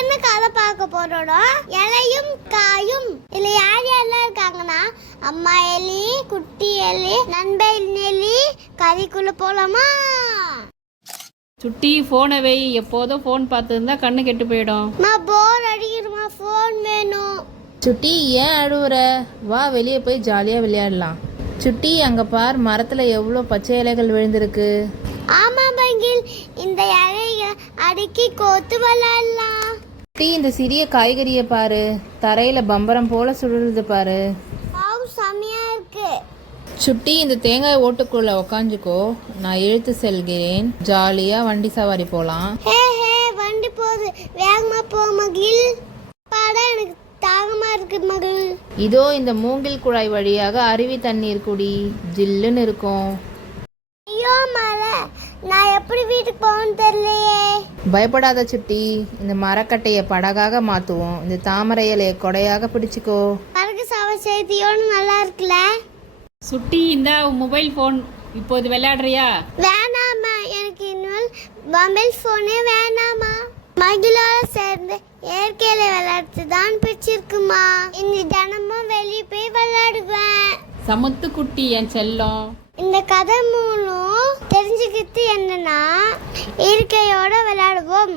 என்ன கதை பார்க்க போறோம்? இலையும் காயும். இதுல யார் யாரெல்லாம் இருக்காங்கன்னா, அம்மா எலி, குட்டி எலி, நண்பன் எலி. கறிக்குள்ள போலாமா? சுட்டி ஃபோனை வை. எப்போதும் ஃபோன் பார்த்துருந்தா கண்ணு கெட்டு போயிடும். நான் போர் அடிக்கிறமா, ஃபோன் வேணும். சுட்டி ஏன் அழுவுற? வா வெளியே போய் ஜாலியாக விளையாடலாம். சுட்டி அங்கே பார், மரத்தில் எவ்வளோ பச்சை இலைகள் விழுந்திருக்கு. ஆமா பங்கில், இந்த இலைய அடுக்கி கோத்து விளையாடலாம். சுட்டி இந்த சிறிய காய்கறியை பாரு, தரையில் பம்பரம் போல சுடுறது பாரு. செம்மையா இருக்கு. சுட்டி இந்த தேங்காய் ஓட்டுக்குள்ள உக்காந்துக்கோ, நான் இழுத்து செல்கிறேன். ஜாலியாக வண்டி சவாரி போகலாம். ஹே ஹே, வண்டி போகுது, வேகமா போ மகிழ். பாடா, எனக்கு தாகமா இருக்கு மகிழ். இதோ இந்த மூங்கில் குழாய் வழியாக அருவி தண்ணீர் குடி, ஜில்லுன்னு இருக்கும். ஐயோ மழை, நான் எப்படி வீட்டுக்கு போகணும்னு தெரியலையே. பயப்படாத சுட்டி, இந்த மரக்கட்டையை படகாக மாற்றுவோம். இந்த தாமரை இலையை கொடையாக பிடிச்சிக்கோ. பறக்க சவ செய்தியோடு நல்லா இருக்குல்ல. சுட்டி இந்த மொபைல் ஃபோன் இப்போது விளையாடுறியா? வேணாமா, எனக்கு இன்னும் மொபைல் ஃபோனே வேணாமா. மகிழோட சேர்ந்து இயற்கையில விளையாடுறது தான் பிடிச்சிருக்குமா. இன்னி தினமும் வெளியே போய் விளையாடுவேன். சமுத்து குட்டி என் செல்லம். இந்த கதை மூலம் தெரிஞ்சுக்கிட்டு என்னன்னா, இயற்கையோட விளையாடுவோம்.